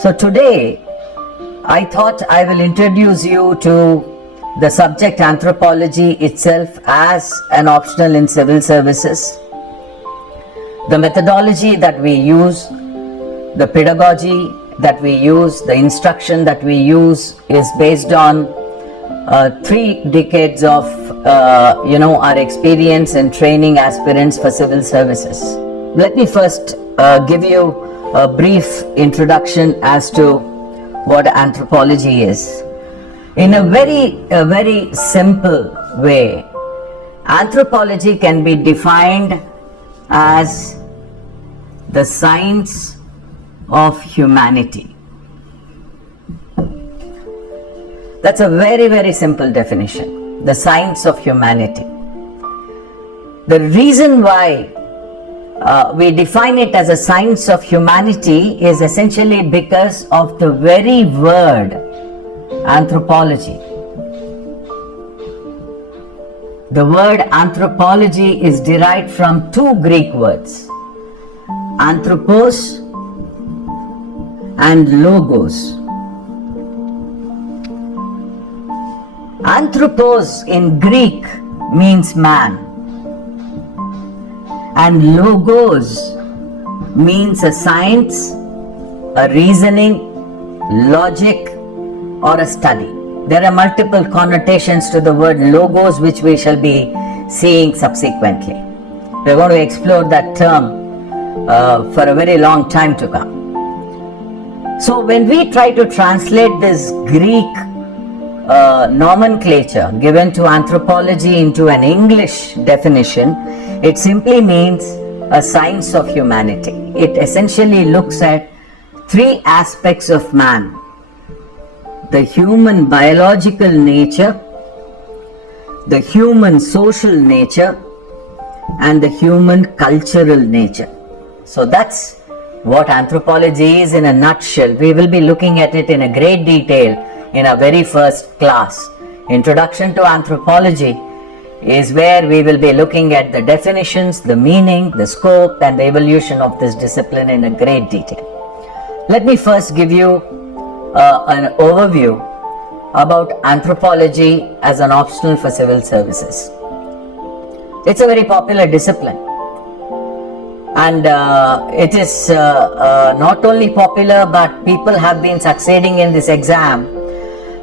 So today, I thought I will introduce you to the subject anthropology itself as an optional in civil services, the methodology that we use, the pedagogy that we use, the instruction that we use is based on 3 decades of our experience in training aspirants for civil services. Let me first give you a brief introduction as to what anthropology is. In a very simple way, anthropology can be defined as the science of humanity. That's a very simple definition, the science of humanity. The reason why we define it as a science of humanity is essentially because of the very word anthropology. The word anthropology is derived from 2 Greek words, anthropos and logos. Anthropos in Greek means man, and logos means a science, a reasoning, logic, or a study. There are multiple connotations to the word logos which we shall be seeing subsequently. We are going to explore that term for a very long time to come. So when we try to translate this Greek nomenclature given to anthropology into an English definition, it simply means a science of humanity. It essentially looks at 3 aspects of man: the human biological nature, the human social nature, and the human cultural nature. So that's what anthropology is in a nutshell. We will be looking at it in a great detail in our very first class. Introduction to Anthropology is where we will be looking at the definitions, the meaning, the scope, and the evolution of this discipline in a great detail. Let me first give you an overview about anthropology as an optional for civil services. It's a very popular discipline, and it is not only popular, but people have been succeeding in this exam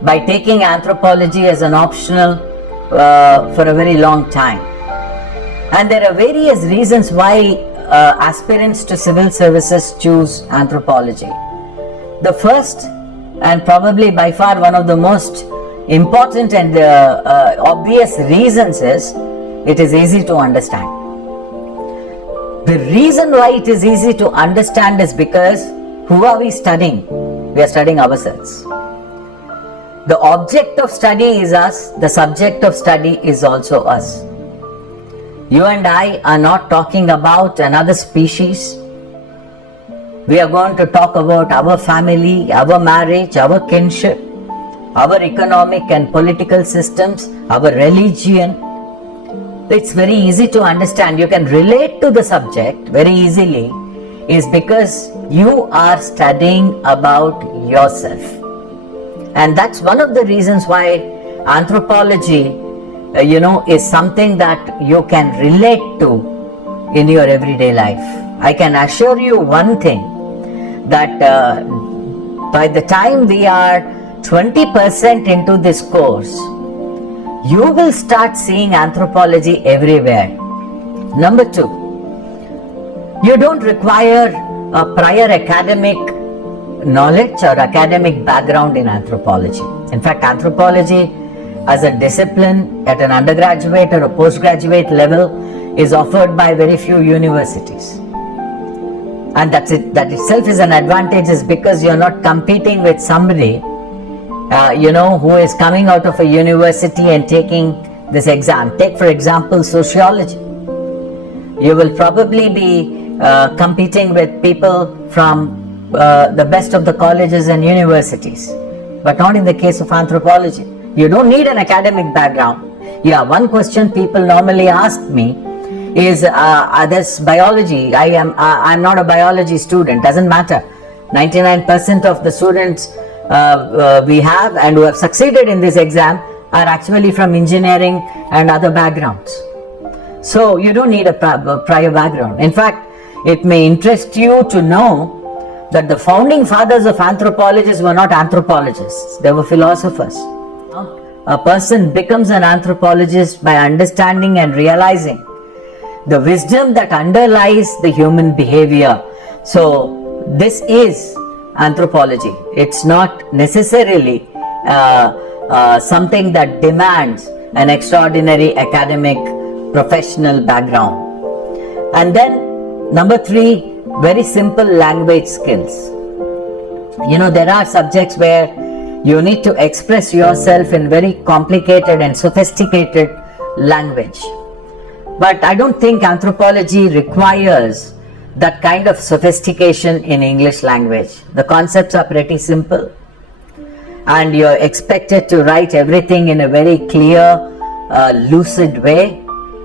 by taking anthropology as an optional for a very long time. And there are various reasons why aspirants to civil services choose anthropology. The first, and probably by far one of the most important and obvious reasons, is it is easy to understand. The reason why it is easy to understand is because who are we studying? We are studying ourselves. The object of study is us, the subject of study is also us. You and I are not talking about another species. We are going to talk about our family, our marriage, our kinship, our economic and political systems, our religion. It's very easy to understand. You can relate to the subject very easily, is because you are studying about yourself. And that's one of the reasons why anthropology, is something that you can relate to in your everyday life. I can assure you one thing, that by the time we are 20% into this course, you will start seeing anthropology everywhere. Number 2, you don't require a prior academic knowledge or academic background in anthropology. In fact, anthropology as a discipline at an undergraduate or a postgraduate level is offered by very few universities. And that itself is an advantage, is because you're not competing with somebody who is coming out of a university and taking this exam. Take for example sociology. You will probably be competing with people from the best of the colleges and universities, but not in the case of anthropology. You don't need an academic background. Yeah, one question people normally ask me is this biology. I'm not a biology student. Doesn't matter. 99% of the students we have and who have succeeded in this exam are actually from engineering and other backgrounds. So you don't need a prior background. In fact, it may interest you to know that the founding fathers of anthropologists were not anthropologists, they were philosophers. A person becomes an anthropologist by understanding and realizing the wisdom that underlies the human behavior. So this is anthropology. It's not necessarily something that demands an extraordinary academic professional background. And then number 3, very simple language skills. You know, there are subjects where you need to express yourself in very complicated and sophisticated language. But I don't think anthropology requires that kind of sophistication in English language. The concepts are pretty simple and you're expected to write everything in a very clear, lucid way.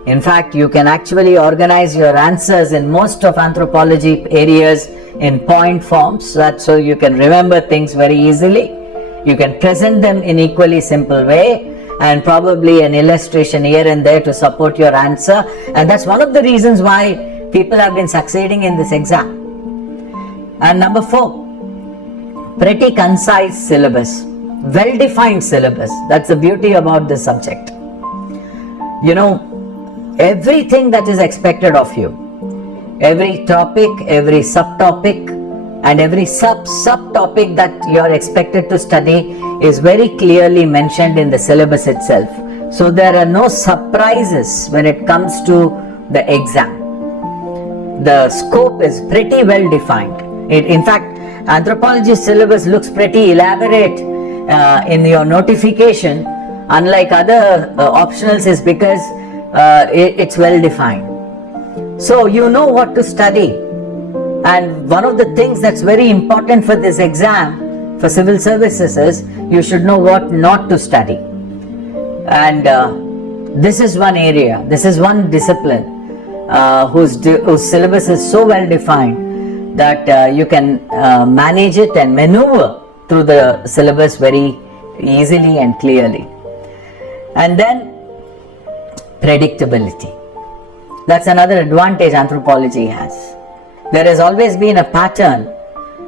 In fact, you can actually organize your answers in most of anthropology areas in point forms, so you can remember things very easily. You can present them in equally simple way and probably an illustration here and there to support your answer. And that's one of the reasons why people have been succeeding in this exam. And number 4, pretty concise syllabus, well-defined syllabus. That's the beauty about this subject. You know, everything that is expected of you, every topic, every subtopic, and every subtopic that you are expected to study is very clearly mentioned in the syllabus itself. So there are no surprises when it comes to the exam. The scope is pretty well defined. In fact, anthropology syllabus looks pretty elaborate in your notification, unlike other optionals, is because it's well defined. So you know what to study. And one of the things that's very important for this exam for civil services is you should know what not to study. And this is one area, this is one discipline whose syllabus is so well defined that you can manage it and maneuver through the syllabus very easily and clearly. And then predictability. That's another advantage anthropology has. There has always been a pattern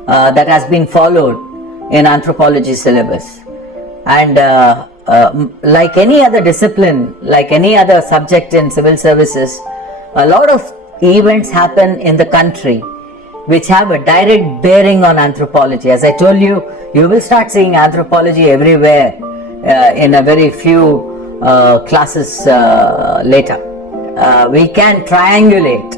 that has been followed in anthropology syllabus. And like any other discipline, like any other subject in civil services, a lot of events happen in the country which have a direct bearing on anthropology. As I told you, you will start seeing anthropology everywhere in a very few classes later. We can triangulate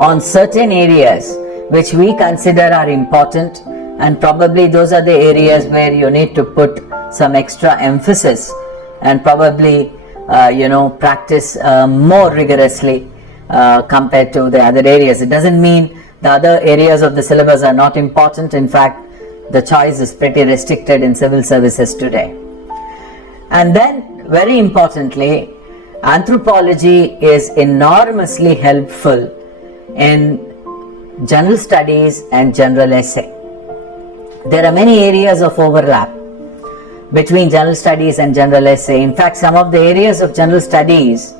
on certain areas which we consider are important, and probably those are the areas where you need to put some extra emphasis and probably practice more rigorously compared to the other areas. It doesn't mean the other areas of the syllabus are not important. In fact, the choice is pretty restricted in civil services today. And then, very importantly, anthropology is enormously helpful in general studies and general essay. There are many areas of overlap between general studies and general essay. In fact, some of the areas of general studies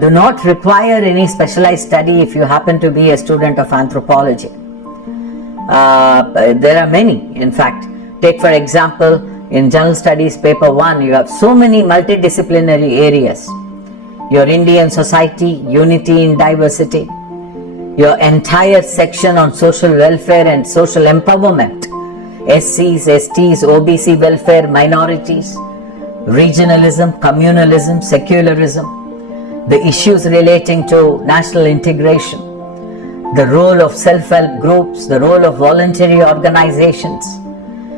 do not require any specialized study if you happen to be a student of anthropology. There are many, in fact. Take for example, in general studies paper 1, you have so many multidisciplinary areas. Your Indian society, unity in diversity, your entire section on social welfare and social empowerment, SCs, STs, OBC welfare, minorities, regionalism, communalism, secularism, the issues relating to national integration, the role of self-help groups, the role of voluntary organizations,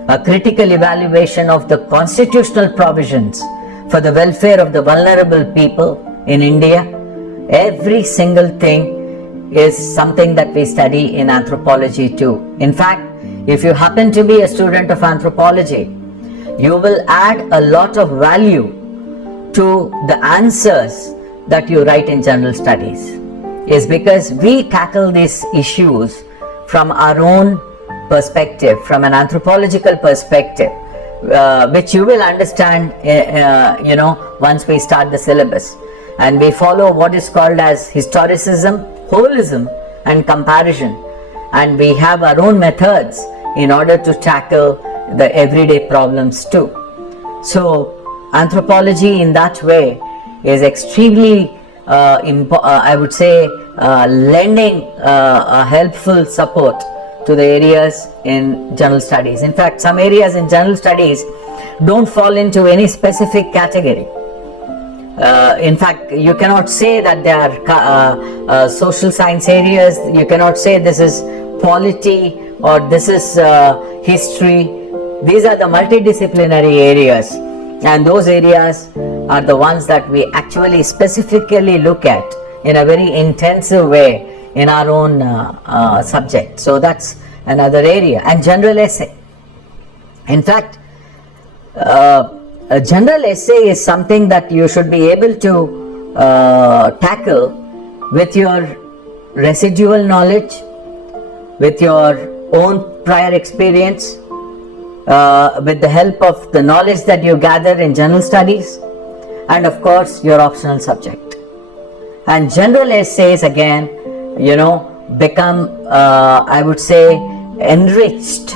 a critical evaluation of the constitutional provisions for the welfare of the vulnerable people in India. Every single thing is something that we study in anthropology too. In fact, if you happen to be a student of anthropology, you will add a lot of value to the answers that you write in general studies. Is because we tackle these issues from our own perspective, from an anthropological perspective, which you will understand, once we start the syllabus. And we follow what is called as historicism, holism, and comparison. And we have our own methods in order to tackle the everyday problems too. So anthropology in that way is extremely, I would say, lending a helpful support to the areas in general studies. In fact, some areas in general studies don't fall into any specific category. In fact, you cannot say that they are social science areas. You cannot say this is polity or this is history. These are the multidisciplinary areas, and those areas are the ones that we actually specifically look at in a very intensive way in our own subject. So that's another area. And general essay. In fact, a general essay is something that you should be able to tackle with your residual knowledge, with your own prior experience, with the help of the knowledge that you gather in general studies, and of course your optional subject. And general essays again, become, I would say, enriched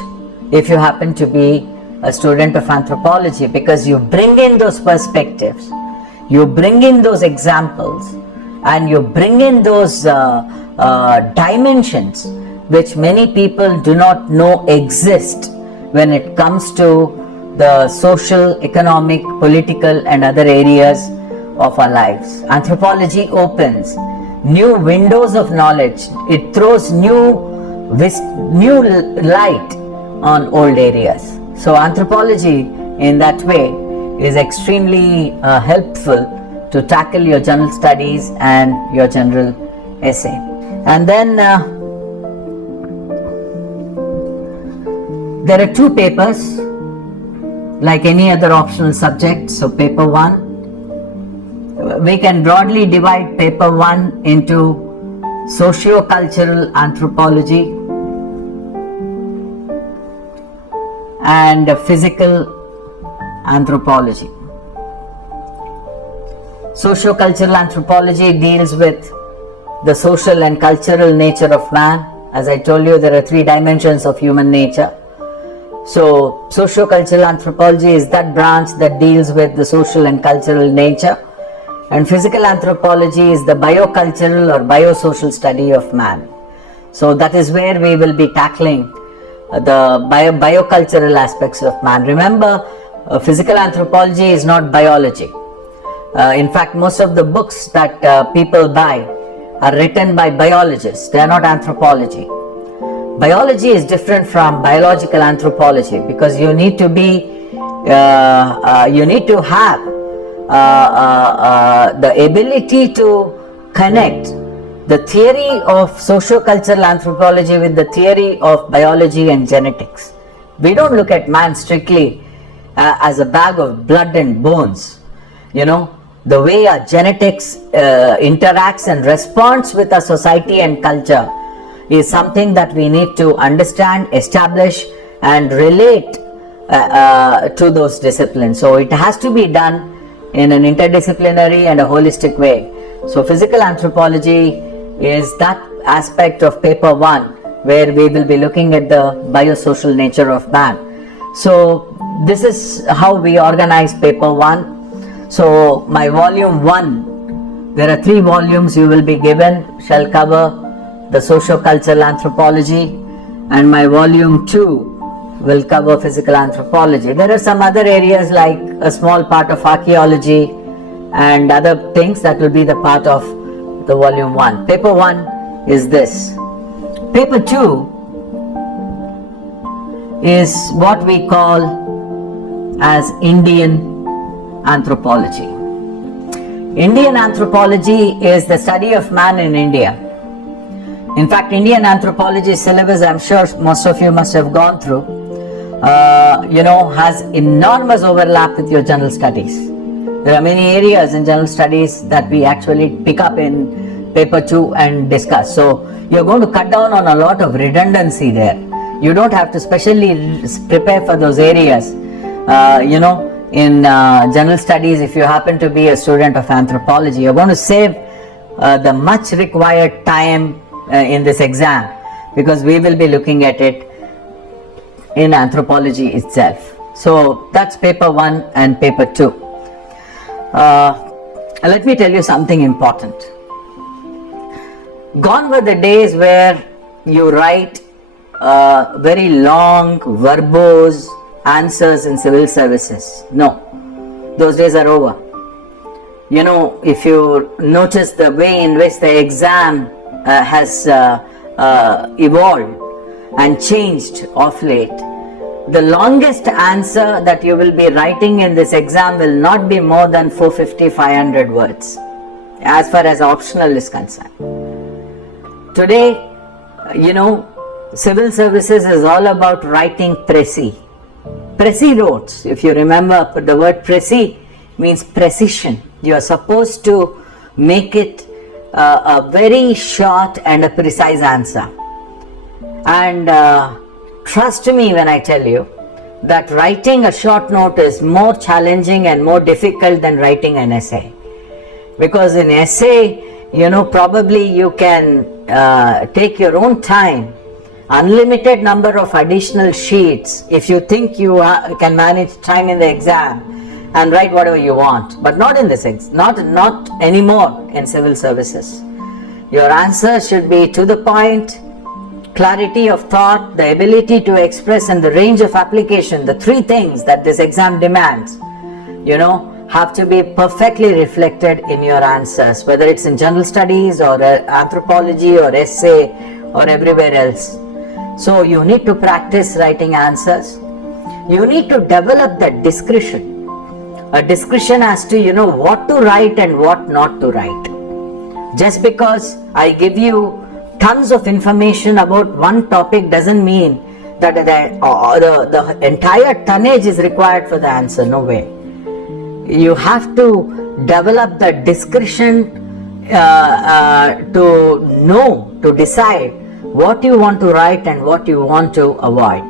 if you happen to be a student of anthropology, because you bring in those perspectives, you bring in those examples, and you bring in those dimensions which many people do not know exist when it comes to the social, economic, political, and other areas of our lives. Anthropology opens new windows of knowledge. It throws new light on old areas. So anthropology in that way is extremely helpful to tackle your general studies and your general essay. And then there are two papers like any other optional subject. So paper 1, we can broadly divide paper 1 into socio-cultural anthropology and physical anthropology. Socio-cultural anthropology deals with the social and cultural nature of man. As I told you, there are 3 dimensions of human nature. So socio-cultural anthropology is that branch that deals with the social and cultural nature, and physical anthropology is the biocultural or biosocial study of man. So that is where we will be tackling the biocultural aspects of man. Remember, physical anthropology is not biology. In fact, most of the books that people buy are written by biologists. They are not anthropology. Biology is different from biological anthropology, because you need to have the ability to connect the theory of socio-cultural anthropology with the theory of biology and genetics. We don't look at man strictly as a bag of blood and bones. The way our genetics interacts and responds with our society and culture is something that we need to understand, establish, and relate to those disciplines. So it has to be done in an interdisciplinary and a holistic way. So physical anthropology is that aspect of paper 1 where we will be looking at the biosocial nature of man. So this is how we organize paper 1. So my volume 1, there are 3 volumes you will be given, shall cover the socio-cultural anthropology, and my volume 2 will cover physical anthropology. There are some other areas like a small part of archaeology and other things that will be the part of the volume 1. Paper 1 is this. Paper 2 is what we call as Indian anthropology. Indian anthropology is the study of man in India. In fact, Indian anthropology syllabus, I'm sure most of you must have gone through, has enormous overlap with your general studies. There are many areas in general studies that we actually pick up in paper 2 and discuss. So you're going to cut down on a lot of redundancy there. You don't have to specially prepare for those areas. In general studies, if you happen to be a student of anthropology, you're going to save the much required time in this exam, because we will be looking at it in anthropology itself. So that's paper 1 and paper 2. Let me tell you something important. Gone were the days where you write very long, verbose answers in civil services. No, those days are over. If you notice the way in which the exam has evolved and changed of late, the longest answer that you will be writing in this exam will not be more than 450-500 words, as far as optional is concerned. Today, civil services is all about writing précis notes. If you remember, the word précis means precision. You are supposed to make it a very short and a precise answer. And trust me when I tell you that writing a short note is more challenging and more difficult than writing an essay. Because in essay, probably you can take your own time, unlimited number of additional sheets, if you think you can manage time in the exam, and write whatever you want. But not in this not anymore in civil services. Your answer should be to the point, clarity of thought, the ability to express, and the range of application. The 3 things that this exam demands, have to be perfectly reflected in your answers, whether it's in general studies or anthropology or essay or everywhere else. So you need to practice writing answers. You need to develop that discretion. A discretion as to what to write and what not to write. Just because I give you tons of information about one topic doesn't mean that the entire tonnage is required for the answer. No way. You have to develop the discretion to decide what you want to write and what you want to avoid.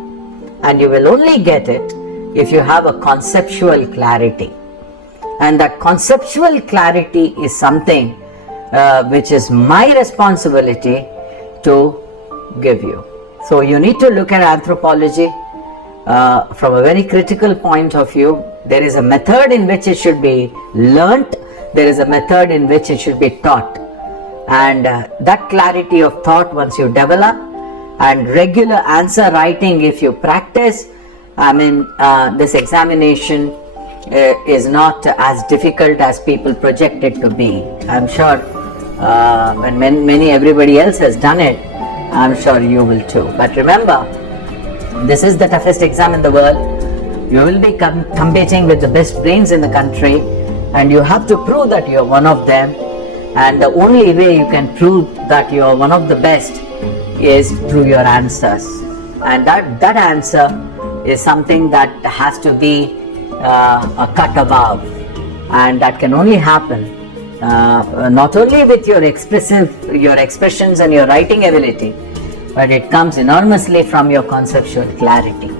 And you will only get it if you have a conceptual clarity. And that conceptual clarity is something which is my responsibility to give you. So you need to look at anthropology from a very critical point of view. There is a method in which it should be learnt. There is a method in which it should be taught. And that clarity of thought, once you develop, and regular answer writing, if you practice, this examination is not as difficult as people project it to be. I'm sure when everybody else has done it, I'm sure you will too. But remember, this is the toughest exam in the world. You will be competing with the best brains in the country, and you have to prove that you are one of them. And the only way you can prove that you are one of the best is through your answers. And that answer is something that has to be a cut above, and that can only happen not only with your expressions and your writing ability, but it comes enormously from your conceptual clarity.